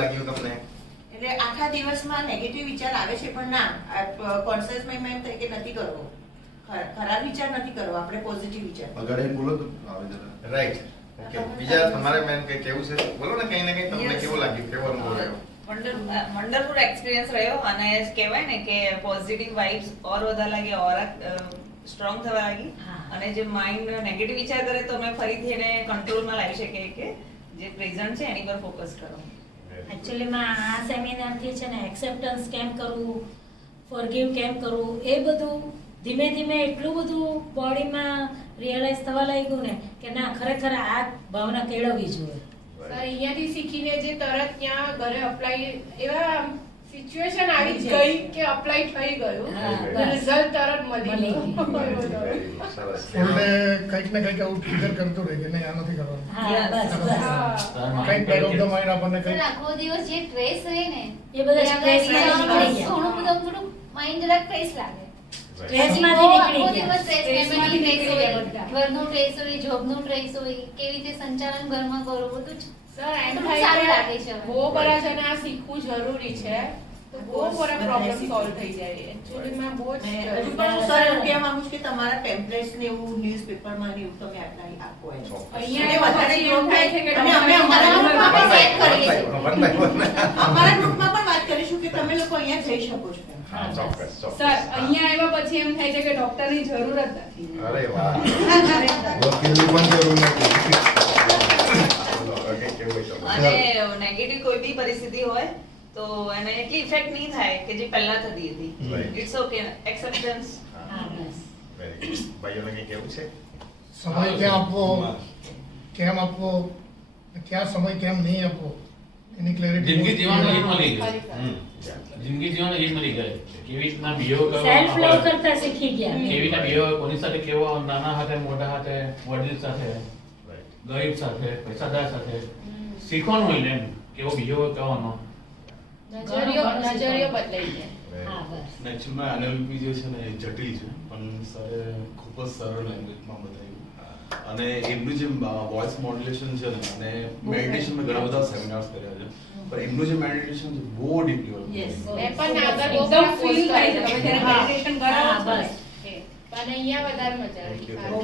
લાગ્યું તમને? એટલે આખા દિવસમાં નેગેટિવ વિચાર આવે છે પણ ના કોન્શિયસ માઇન્ડ થઈ કે નથી કરવો, ખરાબ વિચાર નથી કરવો, આપણે પોઝિટિવ વિચાર. અગાડે બોલો તો આવે જરા. રાઈટ. ઓકે, બીજા તમારે મેમ કઈ કેવું છે? બોલો ને કઈ ને કઈ તમને કેવું લાગ્યું, કેવો અનુભવ રહ્યો? વન્ડરફુલ એક્સપિરિયન્સ રહ્યો અને કહેવાય ને કે પોઝિટિવ વાઇબ્સ ઓર વધારે લાગે, ઓરા સ્ટ્રોંગ થવા લાગી અને જે માઇન્ડ નેગેટિવ વિચાર કરે તો અમે ફરીથી એને કંટ્રોલમાં લાવી શકીએ કે જે પ્રેઝન્ટ છે એની પર ફોકસ કરો. એકચ્યુઅલીમાં આ સેમિનારથી છે ને એક્સેપ્ટન્સ કેમ કરવું, ફોરગીવ કેમ કરવું, એ બધું ધીમે ધીમે એટલું બધું બોડીમાં રિયલાઇઝ થવા લાગ્યું ને કે ના ખરેખર આ ભાવના કેળવવી જોઈએ. સર અહીંયાથી શીખીને જે તરત ત્યાં ઘરે અપ્લાય એવા સિચ્યુએશન આવી ગઈ કે અપ્લાય થઈ ગયું, રિઝલ્ટ તરત મળી ગયું. કંઈક ને કંઈક આવું ટ્રિગર કરતું રહે કે નહીં આ નથી કરવાનું. હા બસ બસ કંઈક બેક ઓફ ધ માઇન્ડ આપણને કંઈક આખો દિવસ જે સ્ટ્રેસ રહે ને એ બધા સ્ટ્રેસ ઘણું બધું થોડું માઇન્ડ જરાક ફ્રેશ લાગે. સ્ટ્રેસમાંથી નીકળી આખો ગયા. દિવસ સ્ટ્રેસ, ફેમિલી સ્ટ્રેસ હોય, ઘરનું સ્ટ્રેસ હોય, જોબનું સ્ટ્રેસ હોય, કેવી રીતે સંચાલન ઘરમાં કરો, બધું જ સર એમ થોડું સારું લાગે થાય છે કે હવે. બહુ બધા છે ને આ શીખવું જરૂરી છે તો બહુ બધા પ્રોબ્લેમ સોલ્વ થઈ જાય. એકચ્યુઅલીમાં બહુ જ હજુ પણ હું સર એવું કહેવા માંગુ છું કે તમારા ટેમ્પલેટ્સ ને એવું ન્યૂઝપેપરમાં ને એવું તમે આટલા આપો એમ. અહીંયા વધારે પછી ગ્રોથ એવું થાય થાય છે કે અને અમે અમારા ગ્રુપમાં પણ સેટ કરીશું. One by one. અમારા ગ્રુપમાં પણ વાત કરીશું કે તમે લોકો અહીંયા જઈ શકો છો. હા, ચોક્કસ, ચોક્કસ. સર અહીંયા આવ્યા પછી એમ થાય છે કે ડોક્ટરની જરૂર જ નથી. અરે વાહ. વકીલની પણ જરૂર નથી. ઓકે, કેવું છે? અને નેગેટિવ કોઈ બી પરિસ્થિતિ હોય તો એને એટલી ઇફેક્ટ નહીં થાય કે જે પહેલા થતી હતી. Right. It's okay, acceptance. હા બસ Very good. ભાઈઓને કઈ કેવું છે? સમય ક્યાં આપવો, કેમ આપવો, ક્યાં સમય કેમ નહીં આપવો એની ક્લેરિટી. જિંદગી જીવવાનો રીત મળી ગઈ. ખરેખર. જિંદગી જીવવાનો રીત મળી ગઈ. કેવી રીતના બિહેવ કરવો, સેલ્ફ લવ કરતા શીખી ગયા. કેવી રીતના બિહેવ, કોની સાથે કેવો, નાના હાથે, મોટા હાથે, વડીલ સાથે, ગરીબ સાથે, પૈસાદાર સાથે શીખવાનું હોય ને એમ કેવો બિહેવ કરવાનો. નજરિયો બદલાઈ જાય. હા બસ એકચ્યુઅલમાં એનએલપી જે છે ને એ જટિલ છે પણ સરે ખૂબ જ સરળ લેંગ્વેજમાં બતાવ્યું અને એમનું જે વોઇસ મોડ્યુલેશન છે ને અને મેડિટેશન મેં ઘણા બધા સેમિનાર્સ કર્યા છે પણ એમનું જે મેડિટેશન છે બહુ ડીપલી હોય. Yes. મેં પણ આગળ એકદમ ફીલ થાય છે તમે જ્યારે મેડિટેશન કરો હા છો બસ પણ અહીંયા વધારે મજા Thank you. આવે.